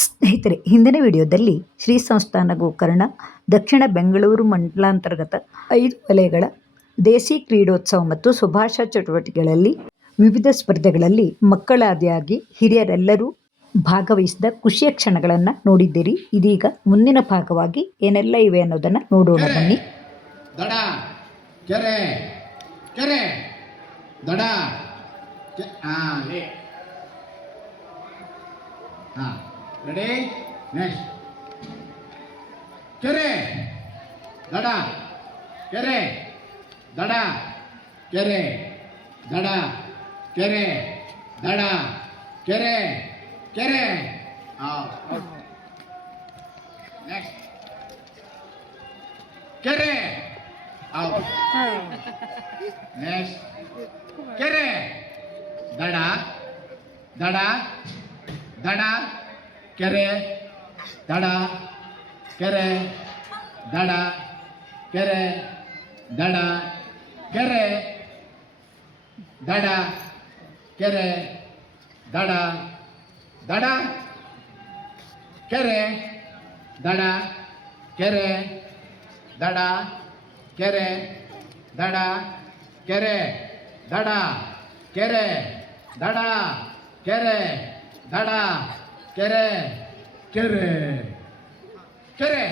ಸ್ನೇಹಿತರೆ, ಹಿಂದಿನ ವಿಡಿಯೋದಲ್ಲಿ ಶ್ರೀ ಸಂಸ್ಥಾನ ಗೋಕರ್ಣ ದಕ್ಷಿಣ ಬೆಂಗಳೂರು ಮಂಡಲಾಂತರ್ಗತ 5 ವಲಯಗಳ ದೇಸಿ ಕ್ರೀಡೋತ್ಸವ ಮತ್ತು ಶುಭಾಶಯ ಚಟುವಟಿಕೆಗಳಲ್ಲಿ ವಿವಿಧ ಸ್ಪರ್ಧೆಗಳಲ್ಲಿ ಮಕ್ಕಳಾದಿಯಾಗಿ ಹಿರಿಯರೆಲ್ಲರೂ ಭಾಗವಹಿಸಿದ ಖುಷಿಯ ಕ್ಷಣಗಳನ್ನು ನೋಡಿದ್ದೀರಿ. ಇದೀಗ ಮುಂದಿನ ಭಾಗವಾಗಿ ಏನೆಲ್ಲ ಇವೆ ಅನ್ನೋದನ್ನು ನೋಡೋಣ ಬನ್ನಿ. ದಡ ಕೆರೆ ಕೆರೆ ದಡ ರೆಡಿ ನೆಕ್ಸ್ಟ್ ಕೆರೆ ದಡ ಕೆರೆ ದಡ ಕೆರೆ ದಡ ಕೆರೆ ದಡ ಕೆರೆ ಕೆರೆ ನೆಕ್ಸ್ಟ್ ಕೆರೆ ನೆಕ್ಸ್ಟ್ ಕೆರೆ ದಡ ದಡ ದಡ ಕೆರೆ ದಡ ಕೆರೆ ದಡ ಕೆರೆ ದಡ ಕೆರೆ ದಡ ಕೆರೆ ದಡ ದಡ ಕೆರೆ ದಡ ಕೆರೆ ದಡ ಕೆರೆ ದಡ ಕೆರೆ ದಡ ಕೆರೆ ದಡ ಕೆರೆ ದಡ ಕೆರೆ ಕೆರೆ ಕೆರೆ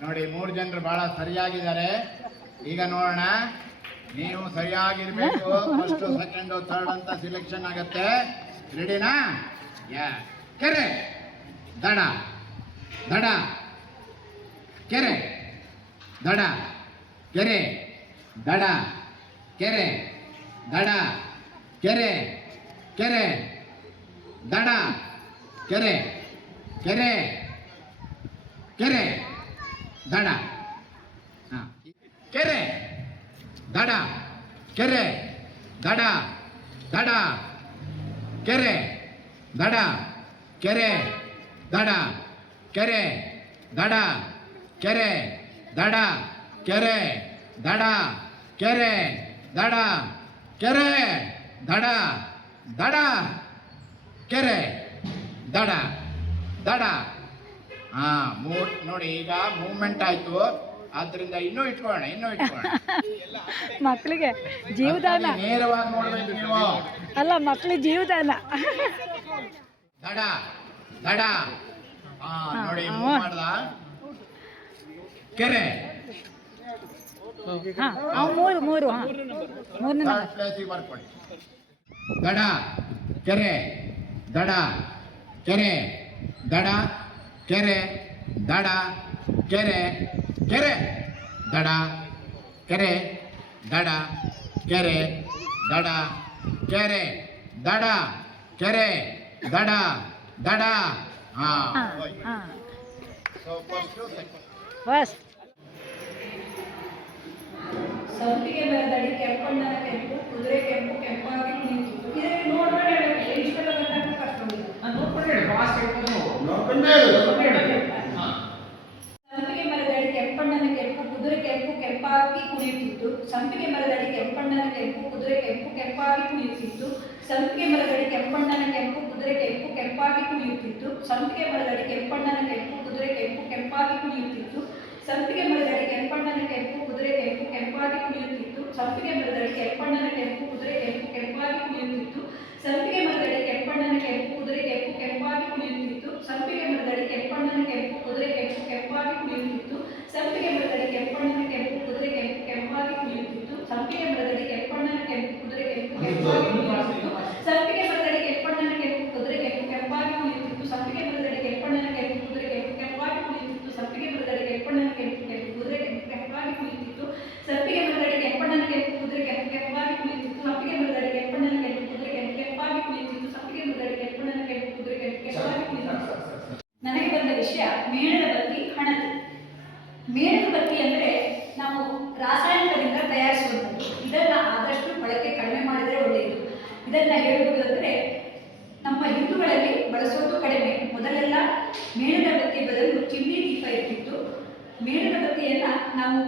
ನೋಡಿ, 3 ಜನರು ಬಹಳ ಸರಿಯಾಗಿದ್ದಾರೆ. ಈಗ ನೋಡೋಣ, ನೀವು ಸರಿಯಾಗಿರ್ಬೇಕು. ಫಸ್ಟ್ ಸೆಕೆಂಡ್ ಥರ್ಡ್ ಅಂತ ಸಿಲೆಕ್ಷನ್ ಆಗತ್ತೆ. ರೆಡಿನಾ? ಕೆರೆ ದಡ ದಡ ಕೆರೆ ದಡ ಕೆರೆ ದಡ ಕೆರೆ ದಡ ಕೆರೆ ಕೆರೆ ದಡ ಕೆರೆ ಕೆರೆ ಕೆರೆ ದಡ ಕೆರೆ ದಡ ಕೆರೆ ದಡ ದಡ ಕೆರೆ ದಡ ಕೆರೆ ದಡ ಕೆರೆ ದಡ ಕೆರೆ ದಡ ಕೆರೆ ದಡ ಕೆರೆ ದಡ ಕೆರೆ ದಡ ದಡ ಕೆರೆ ದಡ ದಡ ನೋಡಿ, ಈಗ ಮೂವ್ಮೆಂಟ್ ಆಯ್ತು. ಆದ್ರಿಂದ ಇನ್ನೂ ಇಟ್ಕೊಳ್ಳೋಣ ಮಕ್ಕಳಿಗೆ ಜೀವದಾನ. ನೇರವಾಗಿ ನೋಡ್ಬೇಕು ನೀವು. ಅಲ್ಲ, ಮಕ್ಕಳಿಗೆ ಜೀವದಾನ. ದಡ ದಡ ನೋಡಿ, ಮೂವ್ ಮಾಡ್ದ. ಕೆರೆ ಮೂರನೇ ಪ್ಲೇಸಿಗೆ ಬರ್ಕೊಳ್ಳಿ. ದಡ ಕೆರೆ ದಡ ಕೆರೆ ದಡ ಕೆರೆ ದಡ ಕೆರೆ ಕೆರೆ ದಡ ಕೆರೆ ದಡ ಕೆರೆ ದಡ ಕೆರೆ ದಡ ಕೆರೆ ದಡ ದಡ ಸಂಪಿಗೆ ಮರದಡಿ ಕೆಂಪಣ್ಣನ ಕೆಂಪು ಕುದುರೆ ಕೆಂಪು ಕೆಂಪಾಗಿ ನಿಂತು. ಇದಕ್ಕೆ ನೋಡ್ಕೊಂಡು ಹೇಳಬೇಕು, ಇಷ್ಟೆಲ್ಲ ಬಂದಾಗ ಕಷ್ಟವಿಲ್ಲ. ಸಂಪಿಗೆ ಮರದಡಿ ಕೆಂಪಣ್ಣನ ಕೆಂಪು ಕುದುರೆ ಕೆಂಪು ಕೆಂಪಾಗಿ ಕುಣಿಯುತ್ತಿತ್ತು. ಸಂಪಿಗೆ ಮರದಡಿ ಕೆಂಪಣ್ಣನ ಕೆಂಪು ಕುದುರೆ ಕೆಂಪು ಕೆಂಪಾಗಿ ಕುಣಿಯುತ್ತಿತ್ತು. ಸಂಪಿಗೆ ಮರದಡಿ ಕೆಂಪಣ್ಣನ ಕೆಂಪು ಕುದುರೆ ಕೆಂಪು ಕೆಂಪಾಗಿ ಕುಣಿಯುತ್ತಿತ್ತು. ಸಂಪಿಗೆ ಮರದಡಿ ಕೆಂಪಣ್ಣನ ಕೆಂಪು ಕುದುರೆ ಕೆಂಪು ಕೆಂಪಾಗಿ ಕುಣಿಯುತ್ತಿತ್ತು. ಸಂಪಿಗೆ ಮರದಡಿ ಕೆಂಪಣ್ಣನ ಕೆಂಪು ಕುದುರೆ ಕೆಂಪು ಕೆಂಪಾಗಿ ಕುಣಿಯುತ್ತಿತ್ತು. ಸಂಪಿಗೆ ಮರದಡಿ ಕೆಂಪಣ್ಣನ ಕೆಂಪು ಕುದುರೆ ಕೆಂಪು ಕೆಂಪಾಗಿ ಕುಣಿಯುತ್ತಿತ್ತು. ಸಂಪಿಗೆ ಮರದಡಿ ಕೆಂಪಣ್ಣನ ಕೆಂಪು ಕುದುರೆ ಕೆಂಪು ಕೆಂಪಾಗಿ ಕುಣಿಯುತ್ತಿತ್ತು. ಸಂಪಿಗೆ ಮರದಡಿ ಕೆಂಪಣ್ಣನ ಕೆಂಪು ಕುದುರೆ ಕೆಂಪು ಕೆಂಪಾಗಿ ಕುಣಿಯುತ್ತಿತ್ತು. ಸಂಪಿಗೆ ಮರದಡಿ ಕೆಂಪಣ್ಣನ ಕೆಂಪು ಕುದುರೆ ಕೆಂಪು ಕೆಂಪಾಗಿ ಕುಣಿಯುತ್ತಿತ್ತು. ಸಂಪಿಗೆ ಮರದಡಿ ಕೆಂಪಣ್ಣನ ಕೆಂಪು ಕುದುರೆ ಕೆಂಪು ಕೆಂಪಾಗಿ ಕುಣಿಯುತ್ತಿತ್ತು. ಸಂಪಿಗೆ ಮರದಡಿ ಕೆಂಪಣ್ಣನ ಕೆಂಪು ಕುದುರೆ ಕೆಂಪು ಕೆಂಪಾಗಿ ಕುಣಿಯುತ್ತಿತ್ತು. ಸಂಪಿಗೆ ಮರದಡಿ ಕೆಂಪಣ್ಣನ ಕೆಂಪು ಕುದುರೆ ಕೆಂಪು ಕೆಂಪಾಗಿ ಕುಣಿಯುತ್ತಿತ್ತು. ಸಂಪಿಗೆ ಮರದಡಿ ಕೆಂಪಣ್ಣನ ಕೆಂಪು ಕುದುರೆ ಕೆಂಪು ಕೆಂಪಾಗಿ ಕುಣಿಯುತ್ತಿತ್ತು. ಸಂಪಿಗೆ ಮರದಡಿ ಕೆಂಪಣ್ಣನ ಕೆಂಪು ಕುದುರೆ ಕೆಂಪು ಕೆಂಪಾಗಿ ಕುಣಿಯುತ್ತಿತ್ತು. ಸಂಪಿಗೆ ಮರದಡಿ ಕೆಂಪಣ್ಣನ ಕೆಂಪು ಕುದುರೆ ಕೆಂಪು ಕೆಂಪಾಗಿ ಕುಣಿಯುತ್ತಿತ್ತು. ಸಂಪಿಗೆ ಮರದಡಿ ಕೆಂಪಣ್ಣನ ಕೆಂಪು ಕುದುರೆ ಕೆಂಪು ಕೆಂಪಾಗಿ ಕುಣಿಯುತ್ತಿತ್ತು. ನನಗೆ ಬಂದ ವಿಷಯ ಮೇಣದ ಬತ್ತಿ, ಹಣತೆ. ಮೇಣದ ಬತ್ತಿ ಅಂದರೆ ನಾವು ರಾಸಾಯನಿಕದಿಂದ ತಯಾರಿಸುವಂಥದ್ದು. ಇದನ್ನು ಆದಷ್ಟು ಬಳಕೆ ಕಡಿಮೆ ಮಾಡಿದರೆ ಒಳ್ಳೆಯದು. ಇದನ್ನು ಹೇಳುವುದಂದರೆ ನಮ್ಮ ಹಿಂದೂಗಳಲ್ಲಿ ಬಳಸೋದು ಕಡಿಮೆ. ಮೊದಲೆಲ್ಲ ಮೇಣದ ಬತ್ತಿ ಬದಲು ಚಿಮ್ನಿ ದೀಪ ಇರ್ತಿತ್ತು. ಮೇಣದ ಬತ್ತಿಯನ್ನು ನಾವು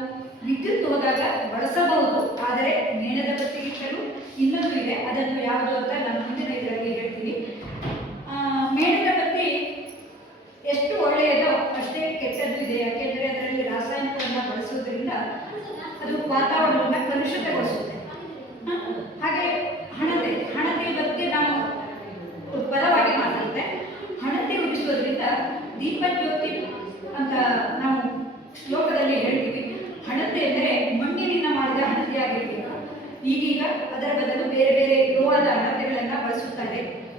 ವಿದ್ಯುತ್ ಹೋದಾಗ ಬಳಸಬಹುದು. ಆದರೆ ಮೇಣದ ಬತ್ತಿಗಿಂತಲೂ ಇನ್ನೊಂದು ಇದೆ, ಅದನ್ನು ಯಾವುದು ಅಂತ ನಾನು ಮುಂದಿನ ಇದರಲ್ಲಿ ಹೇಳ್ತೀನಿ. ಮೇಣದ ಬತ್ತಿ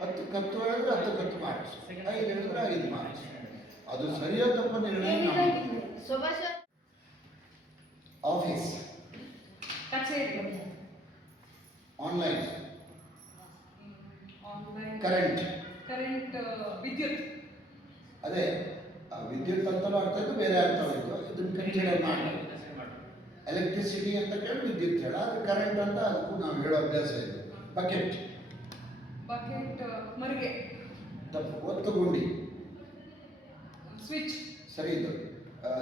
10 ಕತ್ತು ಹೇಳಿದ್ರೆ 10 ಕತ್ತು ಮಾರ್ಕ್ಸ್, 5 ಹೇಳಿದ್ರೆ 5 ಮಾರ್ಕ್ಸ್. ಅದು ಸರಿಯೋ ತಪ್ಪ ನಿರ್ಣಯ ಸುಭಾಷ್ ಆಫೀಸ್, ಕಚೇರಿ, ಆನ್ಲೈನ್, ಆನ್ಲೈನ್, ಕರೆಂಟ್. ಕರೆಂಟ್, ವಿದ್ಯುತ್, ಅದೇ ಆ ವಿದ್ಯುತ್ ಅಂತಲೂ ಅರ್ಥ ಇತ್ತು, ಬೇರೆ ಅರ್ಥ ಇತ್ತು. ಇದನ್ನು ಕನ್ಸಿಡರ್ ಮಾಡಿ ಎಲೆಕ್ಟ್ರಿಸಿಟಿ ಅಂತ ಕೇಳಿ ವಿದ್ಯುತ್ ಹೇಳ, ಅದು ಕರೆಂಟ್ ಅಂತ ಅದಕ್ಕೂ ನಾವು ಹೇಳೋ ಅಭ್ಯಾಸ ಇದೆ. ಬಕೆಟ್ ಬಕೆಟ್, ಮರಿಗೆ, ತಪ್ಪು. ಒತ್ತುಗುಂಡಿ ಸ್ವಿಚ್, ಸರಿ ಇದು.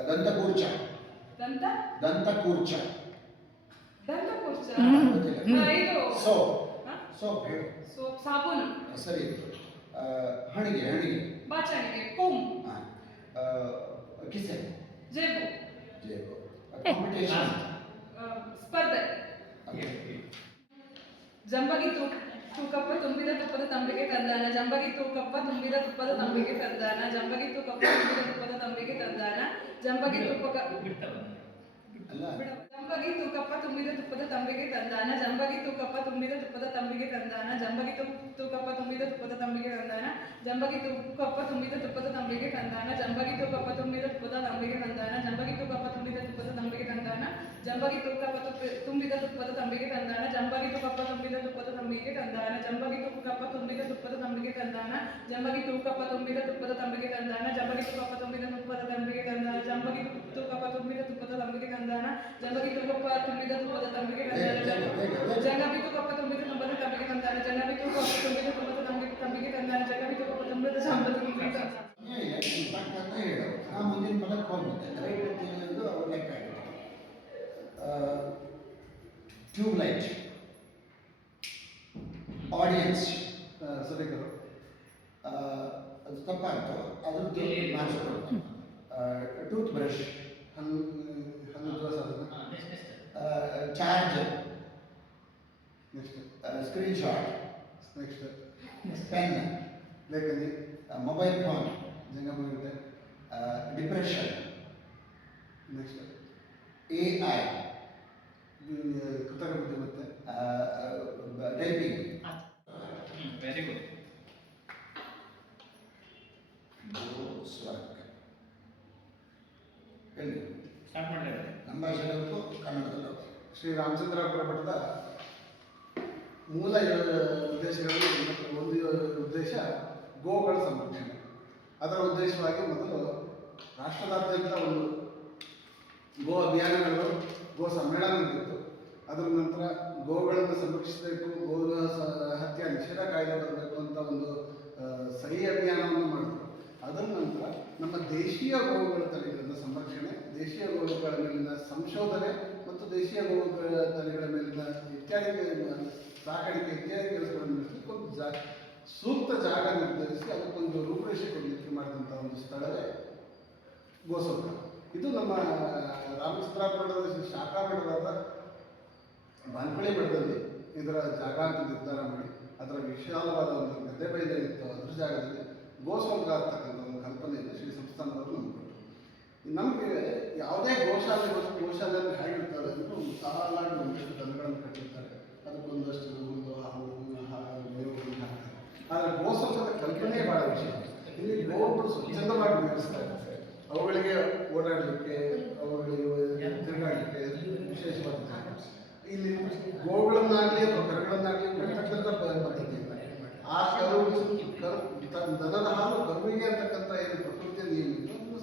ದಂತಕೂರ್ಚ, ದಂತ, ದಂತಕೂರ್ಚ ದಂತಕೂರ್ಚ, ಗೊತ್ತಿಲ್ಲ. ಇದು ಸೋಪ್, ಹ? ಸೋಪ್ ಹೇಳು. ಸೋಪ್, ಸಾಬೂನು, ಸರಿ ಇದು. ಹಣಿಗೆ, ಹಣಿಗೆ, ಬಾಚಣಿಗೆ, ಕೋಮ್, ಕಿಸೆ, ಜೇಬು, ಜೇಬು. ಕಾಂಪಿಟೇಷನ್, ಸ್ಪರ್ಧೆ, ಜಂಬಗಿ ತೂಕಪ್ಪ ತುಂಬಿದ ತುಪ್ಪದ ತಂಬಿಗೆ ತಂದಾನ, ಜಂಬಗಿ ತೂಕಪ್ಪ ತುಂಬಿದ ತುಪ್ಪದ ತಂಬಿಗೆ ತಂದಾನ, ಜಂಬಗಿ ತೂಕಪ್ಪ ತುಂಬಿದ ತುಪ್ಪದ ತಂಬಿಗೆ ತಂದಾನ, ಜಂಬಗಿ ತೂಕಪ್ಪ ಅಲ್ಲ ಜಂಬಗಿ ತೂಕಪ್ಪ ತುಂಬಿದ ತುಪ್ಪದ ತಂಬಿಗೆ ತಂದಾನ, ಜಂಬಗಿ ತೂಕಪ್ಪ ತುಂಬಿದ ತುಪ್ಪದ ತಂಬಿಗೆ ತಂದಾನ, ಜಂಬಗಿ ತೂಕಪ್ಪ ತುಂಬಿದ ತುಪ್ಪದ ತಂಬಿಗೆ ತಂದಾನ, ಜಂಬಗಿ ತೂಕಪ್ಪ ತುಂಬಿದ ತುಪ್ಪದ ತಂಬಿಗೆ ತಂದಾನ, ಜಂಬಗಿ ತೂಕಪ್ಪ ತುಂಬಿದ ತುಪ್ಪದ ತಂಬಿಗೆ ತಂದಾನ, ಜಂಬಗಿ ತೂಕಪ್ಪ ತುಂಬಿದ ತುಪ್ಪದ ತಂಬಿಗೆ ತಂದಾನ, ಜಂಬಗಿ ತೂಕಪ್ಪ ತುಂಬಿದ ತುಪ್ಪದ ತಂಬಿಗೆ ತಂದಾನ, ಜಂಬಗಿ ತೂಕಪ್ಪ ತುಂಬಿದ ತುಪ್ಪದ ತಂಬಿಗೆ ತಂದಾನ, ಜಂಬಗಿ ತೂಕಪ್ಪ ತುಂಬಿದ ತುಪ್ಪದ ತಂಬಿಗೆ ತಂದಾನ, ಜಂಬಗಿ ತೂಕಪ್ಪ ತುಂಬಿದ ತುಪ್ಪದ ತಂಬಿಗೆ ತಂದಾನ, ಜಂಬಗಿ ತೂಕಪ್ಪ ತುಂಬಿದ ತುಪ್ಪದ ತಂಬಿಗೆ ತಂದಾನ, ಜಂಬಗಿ ತೂಕಪ್ಪ ತುಂಬಿದ ತುಪ್ಪದ ತಂಬಿಗೆ ತಂದಾನ, ಜಂಬಗಿ ತೂಕಪ್ಪ ತುಂಬಿದ ತುಪ್ಪದ ತಂಬಿಗೆ ತಂದಾನ, ಜಂಗಬಿ ತೂಕಪ್ಪ ತುಂಬಿದ ತುಪ್ಪದ ತಂಬಿಗೆ ತಂದಾನ, ಜಂಗಬಿ ತೂಕಪ್ಪ ತುಂಬಿದ ತುಪ್ಪದ ತಂಬಿಗೆ ತಂದಾನ, ಜಂಗಬಿ ತೂಕಪ್ಪ ತುಂಬಿದ ಸಂಬದ ತಂಬಿಗೆ ತಂದಾನ. ಅಂತ ಹೇಳು. ಆ ಮುಂದಿನ ಪದಕ್ಕೆ ಹೋಗ್ಬಿಡುತ್ತೆ. ರೈಟ್ ಅಂತ ಹೇಳೋದು ಅವ್ರ ಲೆಕ್ಕ ಆಗುತ್ತೆ. ಟ್ಯೂಬ್ಲೈಟ್, ಆಡಿಯನ್ಸ್, ಸರಿಗಳು, ಅದು ತಪ್ಪಾಗ್ತು, ಅದ್ರದ್ದು ಮಾಡಿಸ್ಕೊಡ್ತು. ಟೂತ್ ಬ್ರಷ್, ಹಲ್ಲು ಸಾಧನ, charger, next screen shot, next pen, ಲೇಖನಿ, ಮೊಬೈಲ್ ಫೋನ್, ಜಂಗಮಗಂಟೆ, ಡಿಪ್ರೆಷನ್, ನೆಕ್ಸ್ಟ್ AI, ಕೃತಕ ಬುದ್ಧಿಮತ್ತೆ, ಟೈಪಿಂಗ್. Very good. ಸ್ವರ್ಗ ಹೇಳಿ, ಸ್ಟಾರ್ಟ್ ಮಾಡಿದ್ರೆ ನಮ್ಮ ಭಾಷೆಯಲ್ಲೂ ಕನ್ನಡದಲ್ಲೂ. ಶ್ರೀ ರಾಮಚಂದ್ರಾಪುರ ಮಠದ ಮೂಲ ಉದ್ದೇಶಗಳಲ್ಲಿ ಒಂದು ಉದ್ದೇಶ ಗೋಗಳ ಸಂರಕ್ಷಣೆ. ಅದರ ಉದ್ದೇಶವಾಗಿ ಮೊದಲು ರಾಷ್ಟ್ರದಾದ್ಯಂತ ಒಂದು ಗೋ ಅಭಿಯಾನಗಳು, ಗೋ ಸಮ್ಮೇಳನ ನಡೆದಿತ್ತು. ಅದರ ನಂತರ ಗೋಗಳನ್ನು ಸಂರಕ್ಷಿಸಬೇಕು, ಗೋ ಹತ್ಯೆ ನಿಷೇಧ ಕಾಯ್ದೆ ಬರಬೇಕು ಅಂತ ಒಂದು ಸಹಿ ಅಭಿಯಾನವನ್ನು ಮಾಡಿದ್ರು. ಅದರ ನಂತರ ನಮ್ಮ ದೇಶೀಯ ಗೋವುಗಳ ತಳಿಗಳ ಸಂರಕ್ಷಣೆ, ದೇಶೀಯ ಗೋವುಗಳ ಮೇಲಿನ ಸಂಶೋಧನೆ ಮತ್ತು ದೇಶೀಯ ಗೋವುಗಳ ತಳಿಗಳ ಮೇಲಿನ ಇತ್ಯಾದಿ ಸಾಕಾಣಿಕೆ ಇತ್ಯಾದಿ ಕೆಲಸಗಳನ್ನು ನಡೆಸಲಿಕ್ಕೆ ಒಂದು ಸೂಕ್ತ ಜಾಗ ನಿರ್ಧರಿಸಿ ಅದಕ್ಕೊಂದು ರೂಪರೇಷೆ ಕೊಡಲಿಕ್ಕೆ ಮಾಡಿದಂಥ ಒಂದು ಸ್ಥಳವೇ ಗೋಸೌಧ. ಇದು ನಮ್ಮ ರಾಮಚಂದ್ರಾಪುರದ ಶಾಖಾ ಮಠದ ಬಾನ್ಕಳಿ ಮಠದಲ್ಲಿ ಇದರ ಜಾಗ ಅಂತ ನಿರ್ಧಾರ ಮಾಡಿ ಅದರ ವಿಶಾಲವಾದ ಒಂದು ಗದ್ದೆ ಬೈಲಿತ್ತು. ಅದ್ರ ಜಾಗದಲ್ಲಿ ಗೋಸೌಧ ಅಂತಕ್ಕಂಥ ಒಂದು ಕಲ್ಪನೆಯನ್ನು ಶ್ರೀ ಸಂಸ್ಥಾನದವರು ನಮ್ಗೆ ಕೊಟ್ಟರು. ನಮಗೆ ಯಾವುದೇ ಗೋಶಾಲೆಯಲ್ಲಿ ಹೇಗಿರ್ತಾರೆ ಅಂದರೆ ಒಂದು ಸಾಲಾಗಿ ಒಂದಷ್ಟು ದನಗಳನ್ನು ಕಟ್ಟಿರ್ತಾರೆ, ಅದಕ್ಕೊಂದಷ್ಟು ಒಂದು ಮೇವುಗಳನ್ನು ಹಾಕ್ತಾರೆ. ಆದರೆ ಗೋಸೌಧದ ಕಲ್ಪನೆ ಭಾಳ ವಿಷಯ. ಇಲ್ಲಿ ಗೋವುಗಳು ಸ್ವಚ್ಛಂದವಾಗಿ ಬೆಳೆಸ್ತಾ ಇರ್ತಾರೆ, ಅವುಗಳಿಗೆ ಓಡಾಡಲಿಕ್ಕೆ, ಅವುಗಳಿಗೆ ತಿರುಗಾಡಲಿಕ್ಕೆ ವಿಶೇಷವಾದ ಇಲ್ಲಿ ಗೋವುಗಳನ್ನಾಗಲಿ ಅಥವಾ ಕರುಗಳನ್ನಾಗಲಿ ಕಟ್ಟತಕ್ಕಂಥ ಪದ್ಧತಿ ಇಲ್ಲ. ಆ ದನದ ಹಾಲು ಕರುವಿಗೆ ಅಂತಕ್ಕಂಥ ಏನು ಪ್ರಕೃತಿಯ ನಿಯಮ ಇದೆ ಅದನ್ನು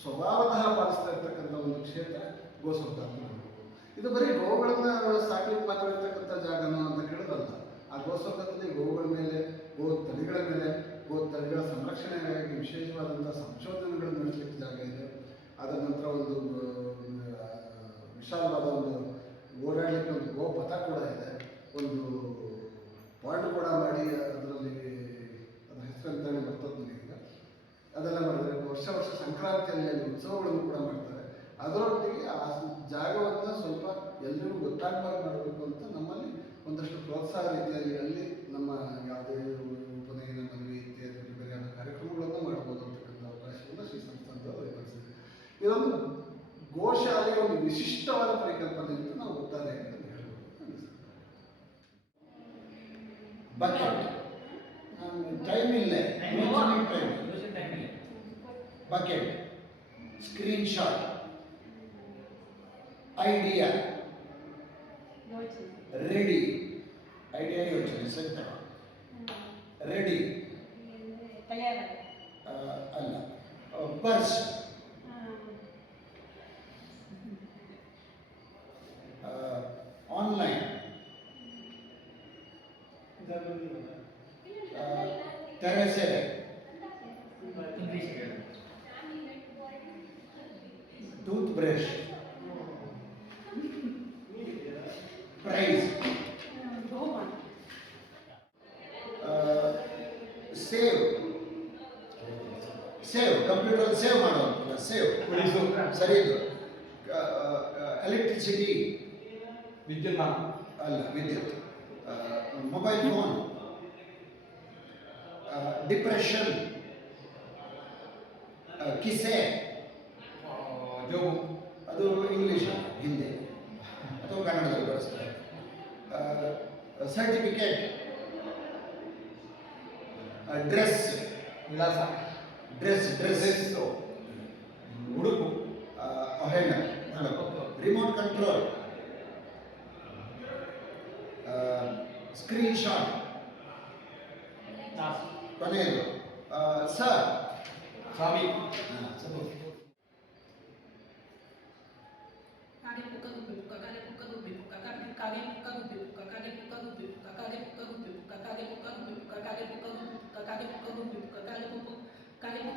ಸ್ವಭಾವತಃ ಪಾಲಿಸ್ತಾ ಇರ್ತಕ್ಕಂಥ ಒಂದು ಕ್ಷೇತ್ರ ಗೋಸೌಧ ಅಂತ ಹೇಳ್ಬೋದು. ಇದು ಬರೀ ಗೋವುಗಳನ್ನು ಸಾಕಲಿಕ್ಕೆ ಮಾತ್ರ ಇರ್ತಕ್ಕಂಥ ಜಾಗನೋ ಅಂತ ಕೇಳೋದಲ್ಲ. ಆ ಗೋಸೌಧದಲ್ಲಿ ಗೋವುಗಳ ಮೇಲೆ, ಗೋ ತಳಿಗಳ ಸಂರಕ್ಷಣೆಗಾಗಿ ವಿಶೇಷವಾದಂಥ ಸಂಶೋಧನೆಗಳನ್ನು ನಡೆಸಲಿಕ್ಕೆ ಜಾಗ ಇದೆ. ಅದರ ನಂತರ ಒಂದು ವಿಶಾಲವಾದ ಒಂದು ಓಡಾಡಲಿಕ್ಕೆ ಒಂದು ಗೋಪಥ ಕೂಡ ಇದೆ. ಒಂದು ಪಾಯಿಂಟ್ ಕೂಡ ಮಾಡಿ ಅದರಲ್ಲಿ ಅದರ ಹೆಸರಂತಾನೆ ಬರ್ತದೆ ನನಗೀಗ. ಅದೆಲ್ಲ ಮಾಡಿದರೆ ವರ್ಷ ಸಂಕ್ರಾಂತಿಯಲ್ಲಿ ಅಲ್ಲಿ ಉತ್ಸವಗಳನ್ನು ಕೂಡ ಮಾಡ್ತಾರೆ. ಅದರೊಟ್ಟಿಗೆ ಆ ಜಾಗವನ್ನು ಸ್ವಲ್ಪ ಎಲ್ಲರಿಗೂ ಗೊತ್ತಾಗಬಾರ್ದು ಮಾಡಬೇಕು ಅಂತ ನಮ್ಮಲ್ಲಿ ಒಂದಷ್ಟು ಪ್ರೋತ್ಸಾಹ ರೀತಿಯಲ್ಲಿ ಅಲ್ಲಿ ನಮ್ಮ ಯಾವುದೇ ಉಪನಯನ ಮದುವೆ ಇತ್ಯಾದಿ ಬೇರೆ ಕಾರ್ಯಕ್ರಮಗಳನ್ನು ಮಾಡ್ಬೋದು ಅಂತಕ್ಕಂಥ ಅವಕಾಶವನ್ನು ಶ್ರೀ ಸಂಸ್ಥಾನದವರು ಏರ್ಪಡಿಸಿದೆ. ಇದೊಂದು ಗೋಶಾಲೆಯ ಒಂದು ವಿಶಿಷ್ಟವಾದ ಪರಿಕಲ್ಪನೆ ಅಂತ ನಾವು ಒಟ್ಟಾರೆ ಅಂತ ಹೇಳ್ಬೋದು. ಬಕೆಟ್, ನಾನು bucket, screenshot, idea, ready, idea ಯೋಚನೆ ಸಹಿತ, ರೆಡಿ ಅಲ್ಲ, ಪರ್ಸ್, ಆನ್ಲೈನ್, ತೆರೆಸೆರೆ, tooth brush, price, save, computer save ಮಾಡೋದು, ಸೇವ್ ಸರಿ. ಇದು ಎಲೆಕ್ಟ್ರಿಸಿಟಿ, ವಿದ್ಯುತ್ ಅಲ್ಲ ವಿದ್ಯುತ್, ಮೊಬೈಲ್ ಫೋನ್, ಡಿಪ್ರೆಷನ್, ಕಿಸೆ, ಜೋಬು, ಅದು ಇಂಗ್ಲೀಷ್, ಹಿಂದಿ ಅಥವಾ ಕನ್ನಡದಲ್ಲಿ ಬಳಸ್ತಾರೆ. ಸರ್ಟಿಫಿಕೇಟ್, ಡ್ರೆಸ್, ವಿಳಾಸ, ಡ್ರೆಸ್, ಉಡುಪು, ಹೆಣ್ಣು, ರಿಮೋಟ್ ಕಂಟ್ರೋಲ್, ಸ್ಕ್ರೀನ್ಶಾಟ್, ಕೊನೆಯದು ಸರ್, ಸ್ವಾಮಿ, ಕಾಗೆ ಪುಕ್ಕ ಗುಬ್ಬಿ ಪುಕ್ಕ ಕಾಗೆ ಪುಕ್ಕ ಗುಬ್ಬಿ ಪುಕ್ಕ ಕಾಗೆ ಪುಕ್ಕ ಗುಬ್ಬಿ ಪುಕ್ಕ ಕಾಗೆ ಪುಕ್ಕ ಗುಬ್ಬಿ ಪುಕ್ಕ ಕಾಗೆ ಪುಕ್ಕ ಗುಬ್ಬಿ ಪುಕ್ಕ ಕಾಗೆ ಪುಕ್ಕ ಗುಬ್ಬಿ ಪುಕ್ಕ ಕಾಗೆ ಪುಕ್ಕ ಗುಬ್ಬಿ ಪುಕ್ಕ ಕಾಗೆ ಪುಕ್ಕ ಗುಬ್ಬಿ ಪುಕ್ಕ ಕಾಗೆ ಪುಕ್ಕ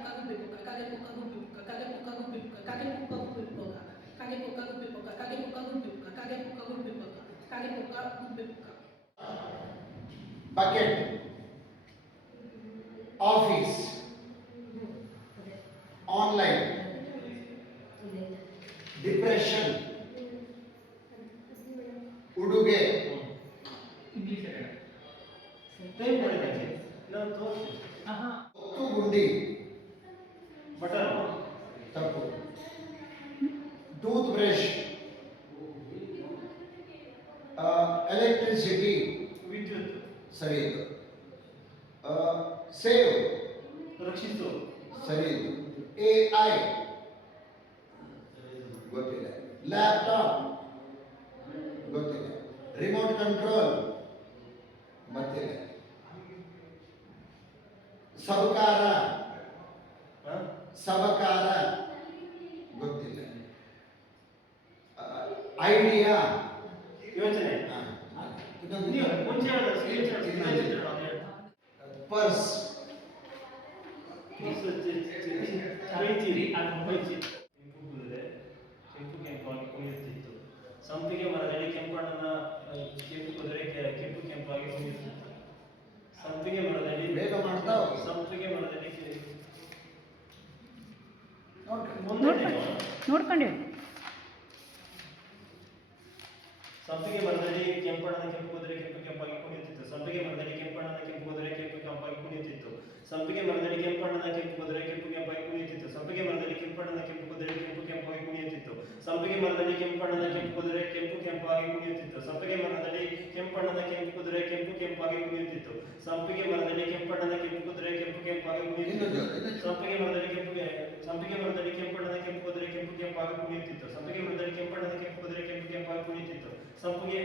ಗುಬ್ಬಿ ಪುಕ್ಕ ಕಾಗೆ ಪುಕ್ಕ ಗುಬ್ಬಿ ಪುಕ್ಕ ಕಾಗೆ ಪುಕ್ಕ ಗುಬ್ಬಿ ಪುಕ್ಕ ಕಾಗೆ ಪುಕ್ಕ ಗುಬ್ಬಿ ಪುಕ್ಕ ಕಾಗೆ ಪುಕ್ಕ ಗುಬ್ಬಿ ಪುಕ್ಕ ಕಾಗೆ ಪುಕ್ಕ ಗುಬ್ಬಿ ಪುಕ್ಕ ಕಾಗೆ ಪುಕ್ಕ ಗುಬ್ಬಿ ಪುಕ್ಕ ಕಾಗೆ ಪುಕ್ಕ ಗುಬ್ಬಿ ಪುಕ್ಕ. ಬಕೆಟ್, ಆಫೀಸ್, ಆನ್ಲೈನ್, ಡಿಪ್ರೆಷನ್, ಉಡುಗೆ, ಗುಂಡಿ, ತಪ್ಪು, ಟೂತ್ ಬ್ರಷ್, ಎಲೆಕ್ಟ್ರಿಸಿಟಿ, ವಿದ್ಯುತ್, ಸರಿ ಇದು, ಸೇವ್, ರಕ್ಷಿಸು, ಸರಿ ಇದು, AI, ಗೊತ್ತಿಲ್ಲ, ಲ್ಯಾಪ್ಟಾಪ್, ಗೊತ್ತಿಲ್ಲ, ರಿಮೋಟ್ ಕಂಟ್ರೋಲ್, ಗೊತ್ತಿಲ್ಲ, ಸಬಕಾರ, ಗೊತ್ತಿಲ್ಲ, ಐಡಿಯಾ, ಯೋಚನೆ, ಪರ್ಸ್, ಕೆಂಪು ಕೆಂಪಾಗಿ ಕುಣಿಯುತ್ತಿತ್ತು. ಸಂಪಿಗೆ ಮರದಲ್ಲಿ ಕೆಂಪಣ್ಣನ ಕೆಂಪು ಕುದುರೆ ಕೆಂಪು ಕೆಂಪಾಗಿ ಕುಣಿಯುತ್ತಿತ್ತು. ಸಂಪಿಗೆ ಮರದಲ್ಲಿ ಬೇಗ ಮಾಡ್ತಾ ಹೋಗಿ. ಸಂಪಿಗೆ ಮರದಲ್ಲಿ ನೋಡ್ಕೊಂಡು ಸಂಪಿಗೆ ಮರದಲ್ಲಿ ಕೆಂಪಣ್ಣನ ಕೆಂಪು ಕುದುರೆ ಕೆಂಪು ಕೆಂಪಾಗಿ ಕುಣಿಯುತ್ತಿತ್ತು. ಸಂಪಿಗೆ ಮರದಲ್ಲಿ ಕೆಂಪಣ್ಣನ ಕೆಂಪು ಕುದುರೆ ಕೆಂಪು ಕೆಂಪಾಗಿ ಕುಣಿಯುತ್ತಿತ್ತು. ಸಂಪಿಗೆ ಮರದಲ್ಲಿ ಕೆಂಪಣ್ಣನ ಕೆಂಪು ಕುದುರೆ ಕೆಂಪು ಕೆಂಪಾಗಿ ಕುಣಿಯುತ್ತಿತ್ತು. ಸಂಪಿಗೆ ಮರದಲ್ಲಿ ಕೆಂಪಣ್ಣನ ಕೆಂಪು ಕುದುರೆ ಕೆಂಪು ಕೆಂಪಾಗಿ ಕುಣಿಯುತ್ತಿತ್ತು. ಸಂಪಿಗೆ ಮರದಲ್ಲಿ ಕೆಂಪಣ್ಣನ ಕೆಂಪು ಕುದುರೆ ಕೆಂಪು ಕೆಂಪಾಗಿ ಕುಣಿಯುತ್ತಿತ್ತು. ಸಂಪಿಗೆ ಮರದಲ್ಲಿ ಕೆಂಪಣ್ಣನ ಕೆಂಪು ಕುದುರೆ ಕೆಂಪು ಕೆಂಪಾಗಿ ಕುಣಿಯುತ್ತಿತ್ತು. ಸಂಪಿಗೆ ಮರದಲ್ಲಿ ಕೆಂಪಣ್ಣನ ಕೆಂಪು ಕುದುರೆ ಕೆಂಪು ಕೆಂಪಾಗಿ ಕುಣಿಯುತ್ತಿತ್ತು. ಸಂಪಿಗೆ ಮರದಲ್ಲಿ ಕೆಂಪಣ್ಣನ ಕೆಂಪು ಕುದುರೆ ಕೆಂಪು ಕೆಂಪಾಗಿ ಕುಣಿಯುತ್ತಿತ್ತು. ಸಂಪಿಗೆ ಮರದಲ್ಲಿ ಕೆಂಪಣ್ಣನ ಕೆಂಪು ಕುದುರೆ ಕೆಂಪು ಕೆಂಪಾಗಿ ಕುಣಿಯುತ್ತಿತ್ತು.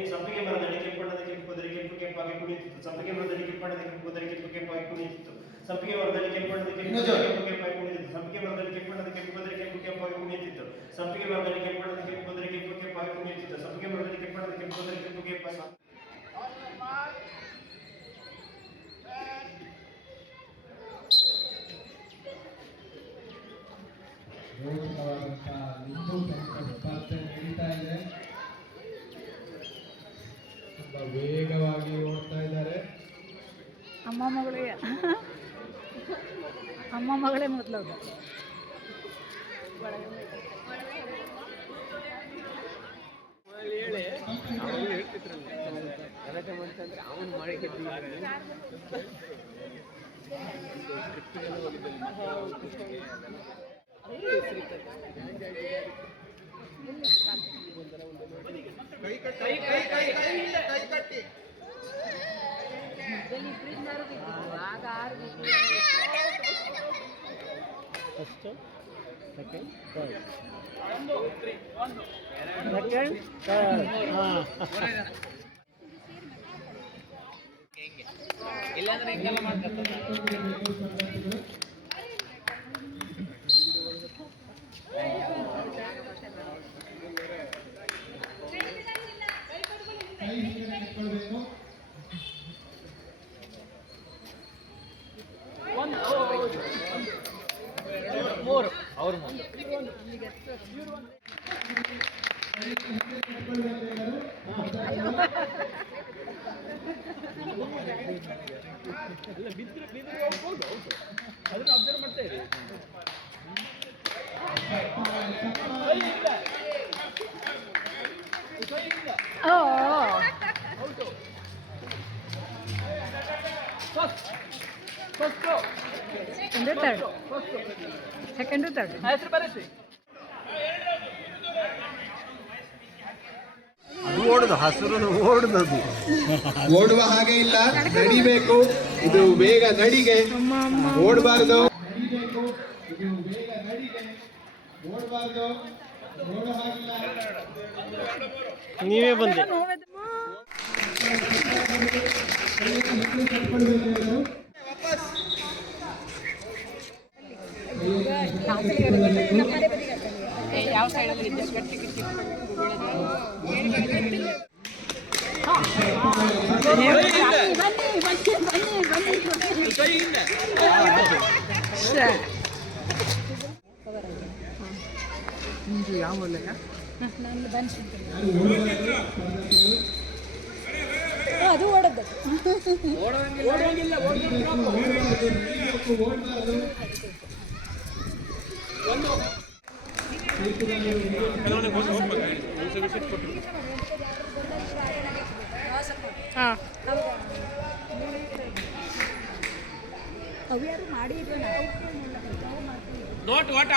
ಸಂಪಿಗೆ ಮರದಲ್ಲಿ ಕೆಂಪಣ್ಣನ ಕೆಂಪು ಕುದುರೆ ಕೆಂಪು ಕೆಂಪಾಗಿ ಕುಣಿಯುತ್ತಿತ್ತು. ಸಂಪಿಗೆ ಮರದಲ್ಲಿ ಕೆಂಪಣ್ಣನ ಕೆಂಪು ಕುದುರೆ ಕೆಂಪು ಕೆಂಪಾಗಿ ಕುಣಿಯುತ್ತಿತ್ತು. ಸಂಪಿಗೆ ಮರದಲ್ಲಿ ಕೆಂಪಣ್ಣನ ಕೆಂಪು ಕುದುರೆ ಕೆಂಪು ಕೆಂಪಾಗಿ ಕುಣಿಯುತ್ತಿತ್ತು. ಸಂಪಿಗೆ ಮರದಲ್ಲಿ ಕೆಂಪಣ್ಣನ ಕೆಂಪು ಕುದುರೆ ಕೆಂಪು ಕೆಂಪಾಗಿ ಕುಣಿಯುತ್ತಿತ್ತು. ಸಂಪಿಗೆ ಮರದಲ್ಲಿ ಕೆಂಪಣ್ಣನ ಕೆಂಪು ಕುದುರೆ ಕೆಂಪು ಕೆಂಪಾಗಿ ಕುಣಿಯುತ್ತಿತ್ತು. ಸಂಪಿಗೆ ಮರದಲ್ಲಿ ಕೆಂಪಣ್ಣನ ಕೆಂಪು ಕುದುರೆ ಕೆಂಪು ಕೆಂಪಾಗಿ ರೋಚಕವಾದಂತಹ ಲಿಂಬು ಚಮಚ ಸ್ಪರ್ಧೆ ನಡೀತಾ ಇದೆ. ತುಂಬಾ ವೇಗವಾಗಿ ಓಡ್ತಾ ಇದ್ದಾರೆ. ಅಮ್ಮ ಮಗಳೇ ಮೊದಲು ಫಸ್ಟ್ ಕೈ ಹಿಂದೆ ಇಟ್ಕೊಳ್ಬೇಕು. ಸೆಕೆಂಡ್ ಥರ್ಡ್ ಓಡುವ ಹಾಗೆ ಇಲ್ಲ, ನಡಿಬೇಕು. ಇದು ಬೇಗ ನಡಿಗೆ, ಓಡಬಾರ್ದು. ನಡಿಬೇಕು, ಇದು ಬೇಗ ನಡಿಗೆ, ಓಡಬಾರ್ದು, ಓಡೋ ಹಾಗಿಲ್ಲ. ನೀವೇ ಬಂದೆ. ಯಾವ ಸೈಡಲ್ಲಿ ಗಟ್ಟಿ ಗಟ್ಟಿ ಯಾವ ಮೂಲಕ ಅದು ಓಡೋದು ಅವ್ಯಾರು ಮಾಡಿ ನೋಟ್ ಓಟ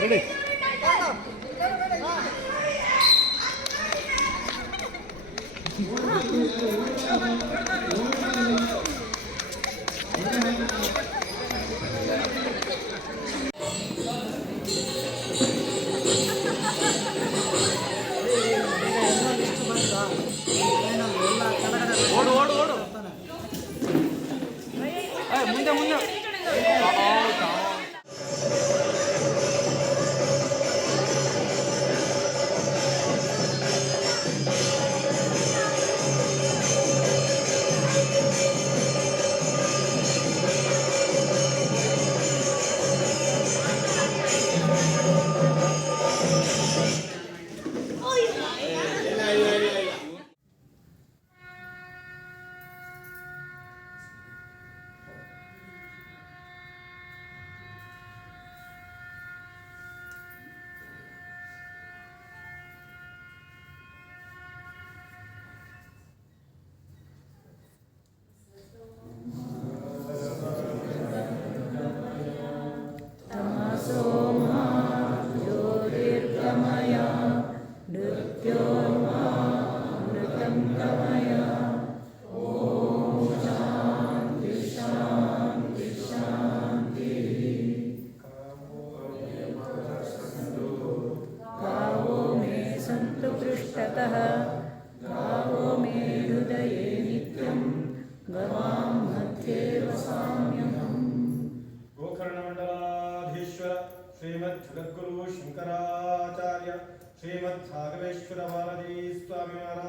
ರೆಡಿ. ಓಡು ಓಡು ಓಡು ಮುಂದೆ ಮುಂದೆ. पृष्ठतः गावो मे हृदये नित्यं गवां मध्ये वसाम्यहम्। गोकर्णमण्डलाधीश्वर श्रीमद् जगद्गुरु शंकराचार्य श्रीमद् राघवेश्वर भारती स्वामी महाराज